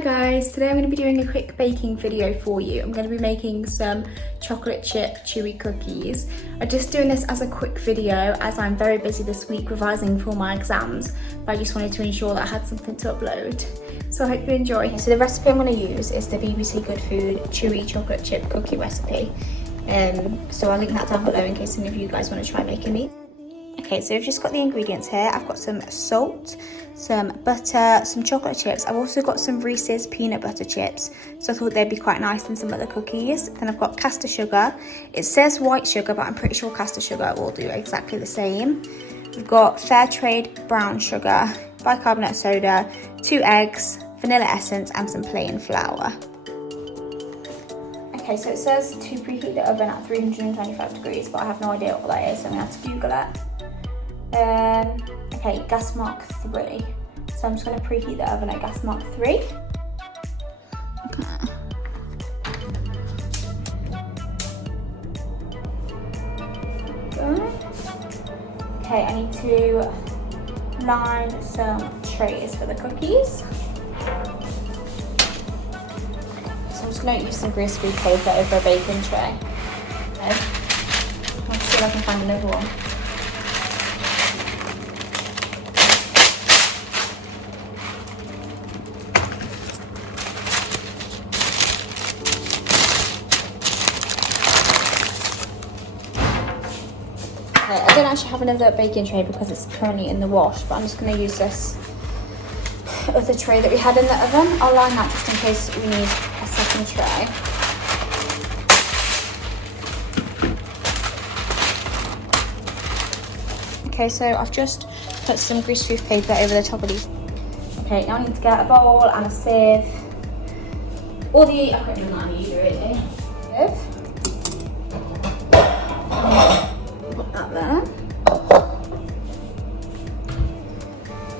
guys, today I'm going to be doing a quick baking video for you. I'm going to be making some chocolate chip chewy cookies. I'm just doing this as a quick video as I'm very busy this week revising for my exams, but I just wanted to ensure that I had something to upload. So I hope you enjoy. Okay, so the recipe I'm going to use is the BBC Good Food chewy chocolate chip cookie recipe. So I'll link that down below in case any of you guys want to try making these. Okay, so we've just got the ingredients here. I've got some salt, some butter, some chocolate chips. I've also got some Reese's peanut butter chips, so I thought they'd be quite nice in some other cookies. Then I've got caster sugar. It says white sugar, but I'm pretty sure caster sugar will do exactly the same. We've got fair trade brown sugar, bicarbonate soda, 2 eggs, vanilla essence, and some plain flour. Okay, so it says to preheat the oven at 325 degrees, but I have no idea what that is, so I'm gonna have to Google it. Okay, gas mark 3. So I'm just going to preheat the oven at gas mark 3. Okay, I need to line some trays for the cookies. So I'm just going to use some greaseproof paper over a baking tray. Okay. I'll see if I can find another one. I don't actually have another baking tray because it's currently in the wash, but I'm just going to use this other tray that we had in the oven. I'll line that just in case we need a second tray. Okay, so I've just put some greaseproof paper over the top of these. Okay, now I need to get a bowl and a sieve. All the equipment that I need really. Put that there.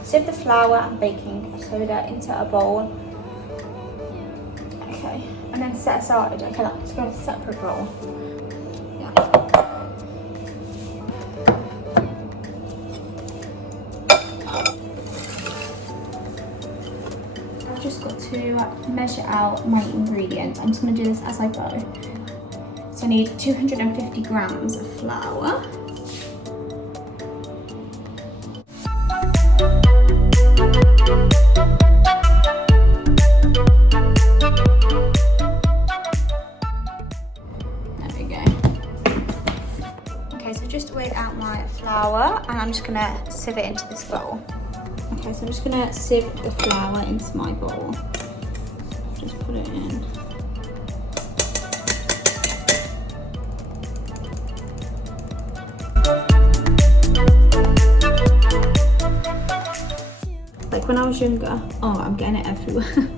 Sieve the flour and baking soda into a bowl. Okay, and then set aside. Okay, let's go in a separate bowl. Yeah. I've just got to measure out my ingredients. I'm just going to do this as I go. So I need 250 grams of flour. There we go. Okay, so just weighed out my flour and I'm just gonna sieve it into this bowl. Okay, so I'm just gonna sieve the flour into my bowl. Just put it in. Like when I was younger, I'm getting it everywhere.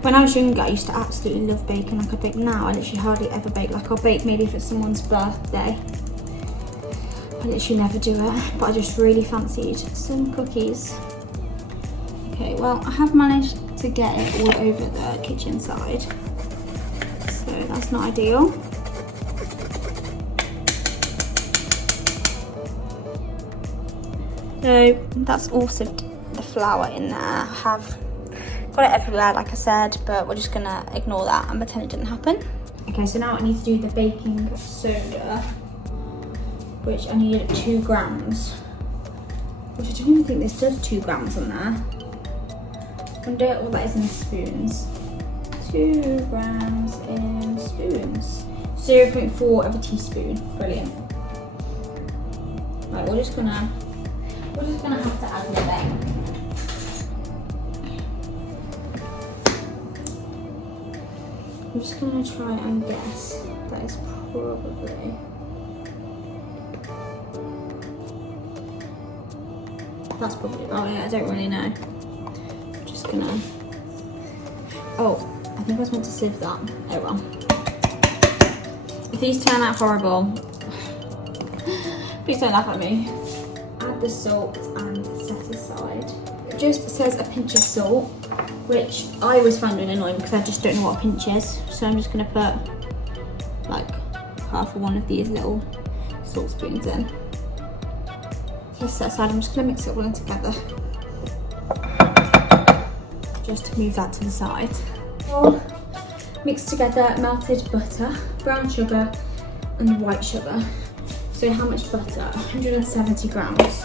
When I was younger, I used to absolutely love baking. Like I bake now, I literally hardly ever bake. Like I'll bake maybe if it's someone's birthday. I literally never do it, but I just really fancied some cookies. Okay, well, I have managed to get it all over the kitchen side. So that's not ideal. So that's all sieved the flour in there. I have got it everywhere, like I said, but we're just gonna ignore that and pretend it didn't happen. Okay, so now I need to do the baking soda, which I need 2 grams, which I don't even think this does 2 grams on there. I wonder what that is in spoons. 2 grams in spoons. 0.4 of a teaspoon. Brilliant. Right, we're just gonna have to add a bit. I'm just gonna try and guess. That is probably. That's probably about it. I don't really know. I'm just gonna. Oh, I think I was meant to sieve that. Oh well. If these turn out horrible, please don't laugh at me. Add the salt and set aside. It just says a pinch of salt, which I always find really annoying because I just don't know what a pinch is. So I'm just gonna put like half of one of these little salt spoons in. So set aside. I'm just gonna mix it all in together. just move that to the side. We'll mix together melted butter, brown sugar and white sugar. So how much butter? 170 grams.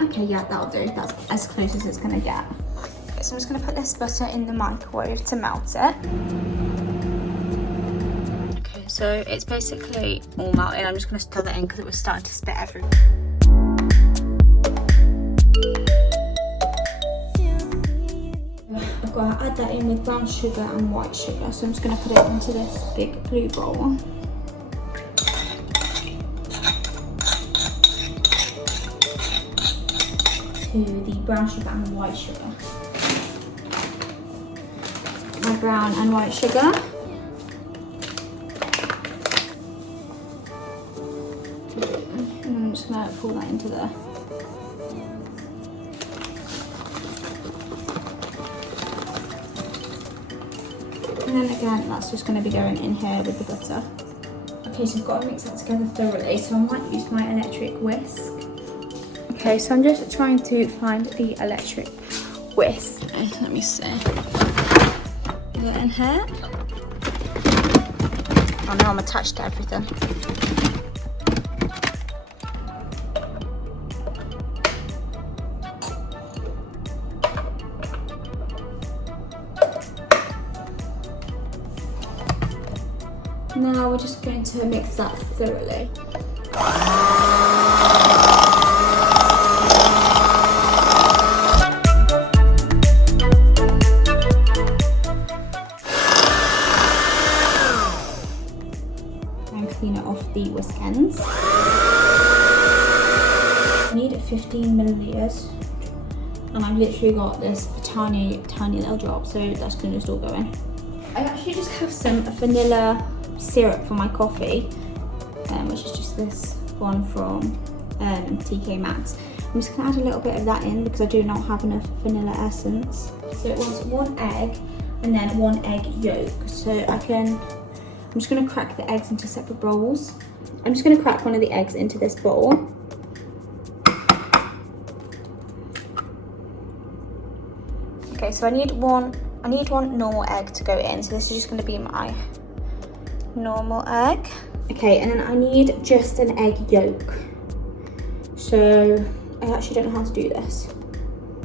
Okay, yeah, that'll do. That's as close as it's gonna get. Okay, so I'm just gonna put this butter in the microwave to melt it. Okay, so it's basically all melted. I'm just gonna stir that in because it was starting to spit everywhere. I've got to add that in with brown sugar and white sugar. So I'm just gonna put it into this big blue bowl. The brown sugar and white sugar. My brown and white sugar. And then I'm just gonna pour that into there. And then again, that's just gonna be going in here with the butter. Okay, so I've got to mix that together thoroughly, so I might use my electric whisk. Okay, so I'm just trying to find the electric whisk. Okay, let me see. Put it in here. Oh no, I'm attached to everything. Now we're just going to mix that thoroughly. Clean it off the whisk ends. I need 15 milliliters, and I've literally got this tiny little drop, so that's gonna just all go in. I actually just have some vanilla syrup for my coffee, which is just this one from TK Maxx. I'm just gonna add a little bit of that in because I do not have enough vanilla essence. So it wants 1 egg and then 1 egg yolk. So I'm just going to crack the eggs into separate bowls. I'm just going to crack one of the eggs into this bowl. Okay, so I need one normal egg to go in. So this is just going to be my normal egg. Okay, and then I need just an egg yolk. So I actually don't know how to do this.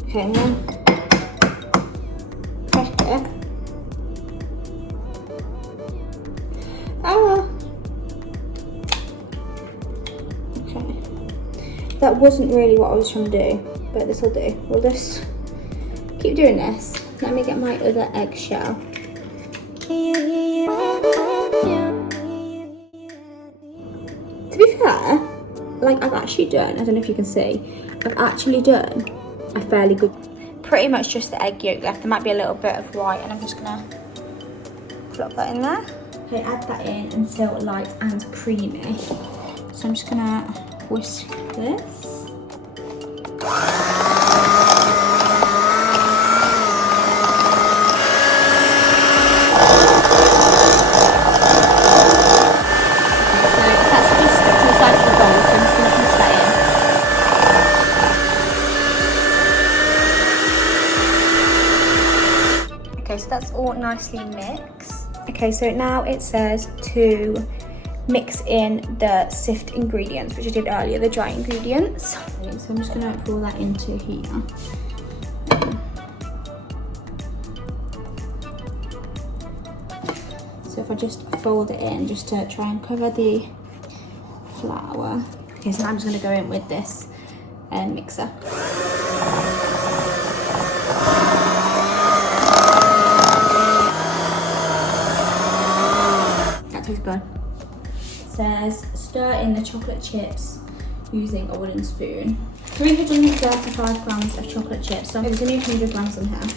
Okay, and then crack it. Okay, that wasn't really what I was trying to do, but this will do. We'll just keep doing this. Let me get my other eggshell. To be fair, like I've actually done, I don't know if you can see, I've actually done a fairly good, pretty much just the egg yolk left. There might be a little bit of white, and I'm just gonna plop that in there. Okay, add that in until light and creamy. So I'm just gonna whisk this. Okay, so that's all nicely mixed. Okay, so now it says to mix in the sift ingredients, which I did earlier, the dry ingredients. Okay, so I'm just gonna pour that into here. So if I just fold it in, just to try and cover the flour. Okay, so now I'm just gonna go in with this mixer. Good. It says stir in the chocolate chips using a wooden spoon. 335 grams of chocolate chips. So there's only 100 grams in here. And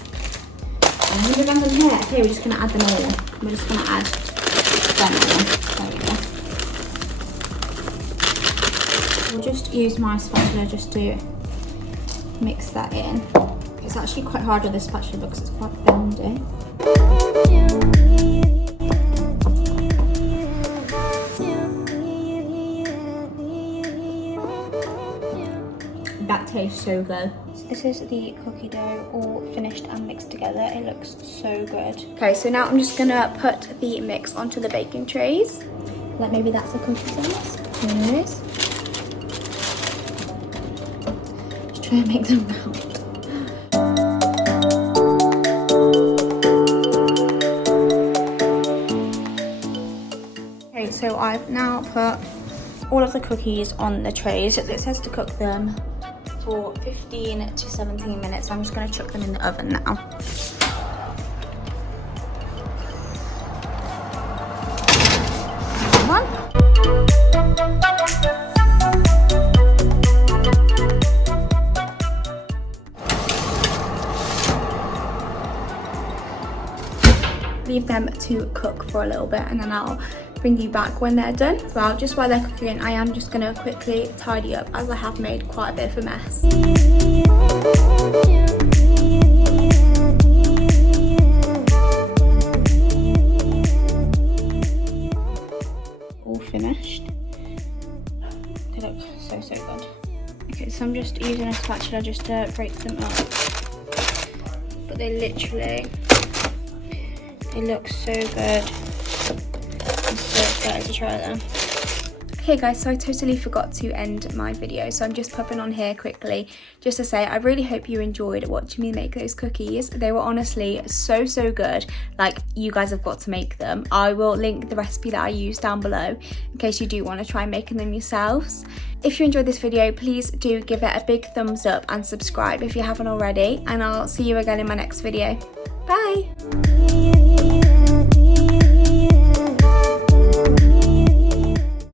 100 grams in here. Okay, we're just going to add them all. We're just going to add them all. There we go. just use my spatula just to mix that in. It's actually quite hard with this spatula because it's quite bendy. That tastes so good. So this is the cookie dough all finished and mixed together. It looks so good. Okay, so now I'm just gonna put the mix onto the baking trays. Like maybe that's a cookie size. Who knows? Just try and make them round. Okay, so I've now put all of the cookies on the trays. It says to cook them for 15 to 17 minutes. I'm just going to chuck them in the oven now. Come on. Leave them to cook for a little bit and then I'll bring you back when they're done. Well, just while they're cooking, I am just gonna quickly tidy up as I have made quite a bit of a mess. All finished. They look so good. Okay, so I'm just using a spatula just to break them up. But they look so good. I'm so excited to try them. Okay guys, so I totally forgot to end my video, so I'm just popping on here quickly just to say I really hope you enjoyed watching me make those cookies. They were honestly so good. Like, you guys have got to make them. I will link the recipe that I used down below in case you do want to try making them yourselves. If you enjoyed this video, please do give it a big thumbs up and subscribe if you haven't already, and I'll see you again in my next video. Bye!